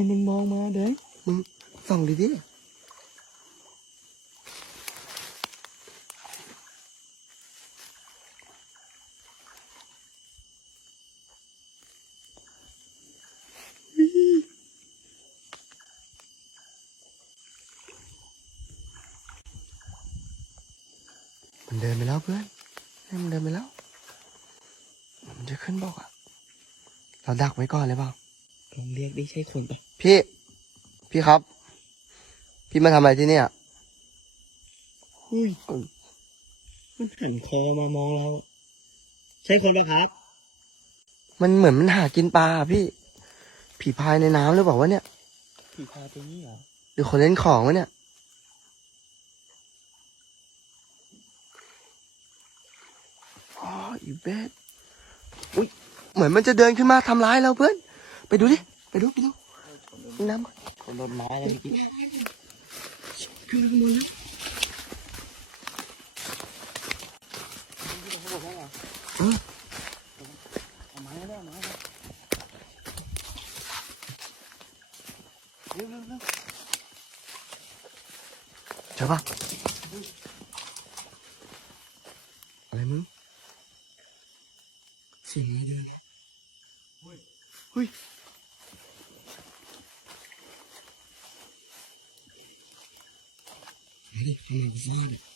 Mình mình mong mà đấy Mong ừ, vòng đi tiếp Mình đợi mày lâu cơ mình đợi mày lâu Mình chưa khấn bọc ạ à. Lão đặc với con lấy vào ผมเรียกได้ใช่คนปะพี่พี่ครับ พี่มาทำอะไรที่นี่อ่ะอุ้ย มันหันคอมามองเราใช่คนปะครับ มันเหมือนมันหากินปลาพี่ ผีพายในน้ำหรือเปล่าวะเนี่ย ผีพายตรงนี้เหรอหรือคนเล่นของวะเนี่ยอ๋ออีเบ็ดอุ้ยเหมือนมันจะเดินขึ้นมาทำร้ายเราเพื่อน đi Vai dove? Vai dove? Andiamo. Con l'ormale. Sono più l'ormale. Chào bác Lấy mưu Xỉ ngay đưa Ui Ui i lethal exotic.